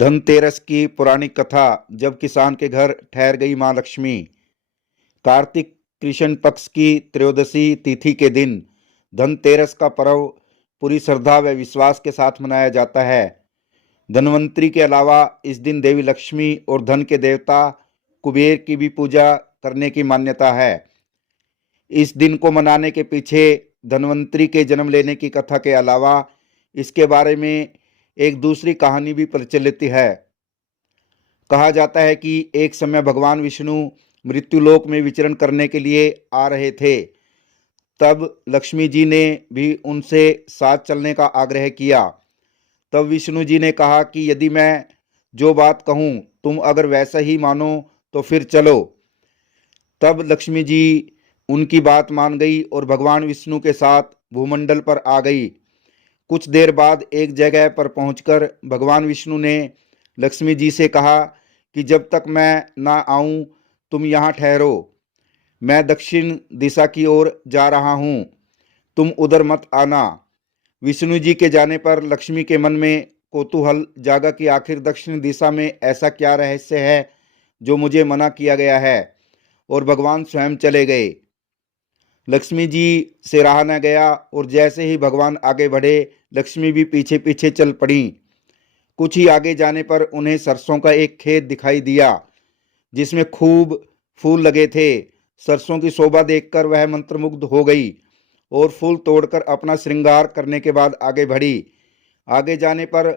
धनतेरस की पौराणिक कथा। जब किसान के घर ठहर गई मां लक्ष्मी। कार्तिक कृष्ण पक्ष की त्रयोदशी तिथि के दिन धनतेरस का पर्व पूरी श्रद्धा व विश्वास के साथ मनाया जाता है। धनवंतरी के अलावा इस दिन देवी लक्ष्मी और धन के देवता कुबेर की भी पूजा करने की मान्यता है। इस दिन को मनाने के पीछे धनवंतरी के जन्म लेने की कथा के अलावा इसके बारे में एक दूसरी कहानी भी प्रचलित है। कहा जाता है कि एक समय भगवान विष्णु मृत्युलोक में विचरण करने के लिए आ रहे थे। तब लक्ष्मी जी ने भी उनसे साथ चलने का आग्रह किया। तब विष्णु जी ने कहा कि यदि मैं जो बात कहूँ तुम अगर वैसा ही मानो तो फिर चलो। तब लक्ष्मी जी उनकी बात मान गई और भगवान विष्णु के साथ भूमंडल पर आ गई। कुछ देर बाद एक जगह पर पहुंचकर भगवान विष्णु ने लक्ष्मी जी से कहा कि जब तक मैं ना आऊं तुम यहाँ ठहरो। मैं दक्षिण दिशा की ओर जा रहा हूँ, तुम उधर मत आना। विष्णु जी के जाने पर लक्ष्मी के मन में कौतूहल जागा कि आखिर दक्षिण दिशा में ऐसा क्या रहस्य है जो मुझे मना किया गया है, और भगवान स्वयं चले गए। लक्ष्मी जी से रहा न गया और जैसे ही भगवान आगे बढ़े लक्ष्मी भी पीछे पीछे चल पड़ी। कुछ ही आगे जाने पर उन्हें सरसों का एक खेत दिखाई दिया जिसमें खूब फूल लगे थे। सरसों की शोभा देखकर वह मंत्रमुग्ध हो गई और फूल तोड़कर अपना श्रृंगार करने के बाद आगे बढ़ी। आगे जाने पर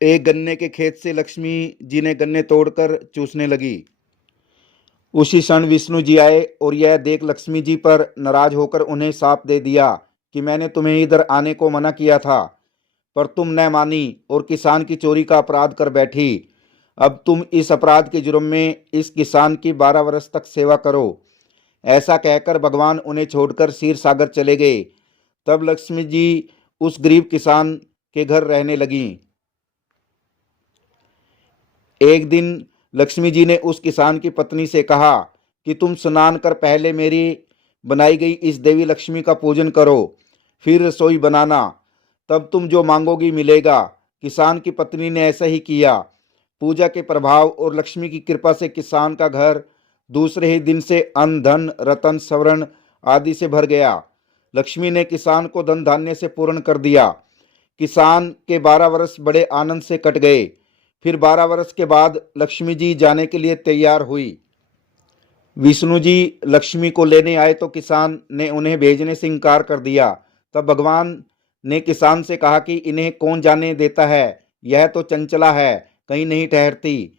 एक गन्ने के खेत से लक्ष्मी जी ने गन्ने तोड़कर चूसने लगी। उसी क्षण विष्णु जी आए और यह देख लक्ष्मी जी पर नाराज होकर उन्हें शाप दे दिया कि मैंने तुम्हें इधर आने को मना किया था, पर तुम न मानी और किसान की चोरी का अपराध कर बैठी। अब तुम इस अपराध के जुर्म में इस किसान की 12 वर्ष तक सेवा करो। ऐसा कहकर भगवान उन्हें छोड़कर क्षीर सागर चले गए। तब लक्ष्मी जी उस गरीब किसान के घर रहने लगीं। एक दिन लक्ष्मी जी ने उस किसान की पत्नी से कहा कि तुम स्नान कर पहले मेरी बनाई गई इस देवी लक्ष्मी का पूजन करो, फिर रसोई बनाना, तब तुम जो मांगोगी मिलेगा। किसान की पत्नी ने ऐसा ही किया। पूजा के प्रभाव और लक्ष्मी की कृपा से किसान का घर दूसरे ही दिन से अन्न धन रतन स्वर्ण आदि से भर गया। लक्ष्मी ने किसान को धन धान्य से पूर्ण कर दिया। किसान के 12 वर्ष बड़े आनंद से कट गए। फिर 12 वर्ष के बाद लक्ष्मी जी जाने के लिए तैयार हुई। विष्णु जी लक्ष्मी को लेने आए तो किसान ने उन्हें भेजने से इनकार कर दिया। तब भगवान ने किसान से कहा कि इन्हें कौन जाने देता है, यह तो चंचला है, कहीं नहीं ठहरती।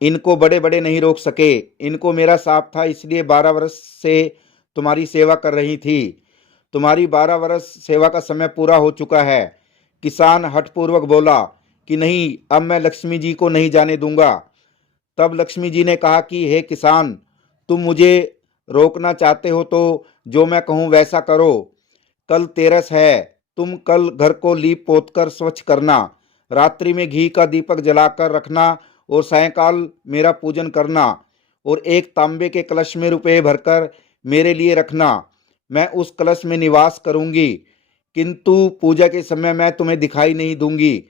इनको बड़े बड़े नहीं रोक सके। इनको मेरा शाप था, इसलिए 12 वर्ष से तुम्हारी सेवा कर रही थी। तुम्हारी 12 वर्ष सेवा का समय पूरा हो चुका है। किसान हठपूर्वक बोला कि नहीं, अब मैं लक्ष्मी जी को नहीं जाने दूंगा। तब लक्ष्मी जी ने कहा कि हे किसान, तुम मुझे रोकना चाहते हो तो जो मैं कहूँ वैसा करो। कल तेरस है, तुम कल घर को लीप पोत कर स्वच्छ करना, रात्रि में घी का दीपक जलाकर रखना और सायंकाल मेरा पूजन करना, और एक तांबे के कलश में रुपये भरकर मेरे लिए रखना। मैं उस कलश में निवास करूंगी, किंतु पूजा के समय मैं तुम्हें दिखाई नहीं दूंगी।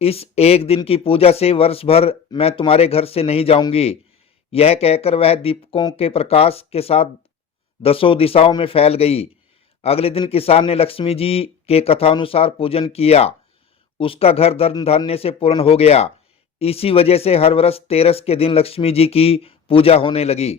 इस एक दिन की पूजा से वर्ष भर मैं तुम्हारे घर से नहीं जाऊंगी। यह कहकर वह दीपकों के प्रकाश के साथ 10 दिशाओं में फैल गई। अगले दिन किसान ने लक्ष्मी जी के कथानुसार पूजन किया। उसका घर धन धान्य से पूर्ण हो गया। इसी वजह से हर वर्ष तेरस के दिन लक्ष्मी जी की पूजा होने लगी।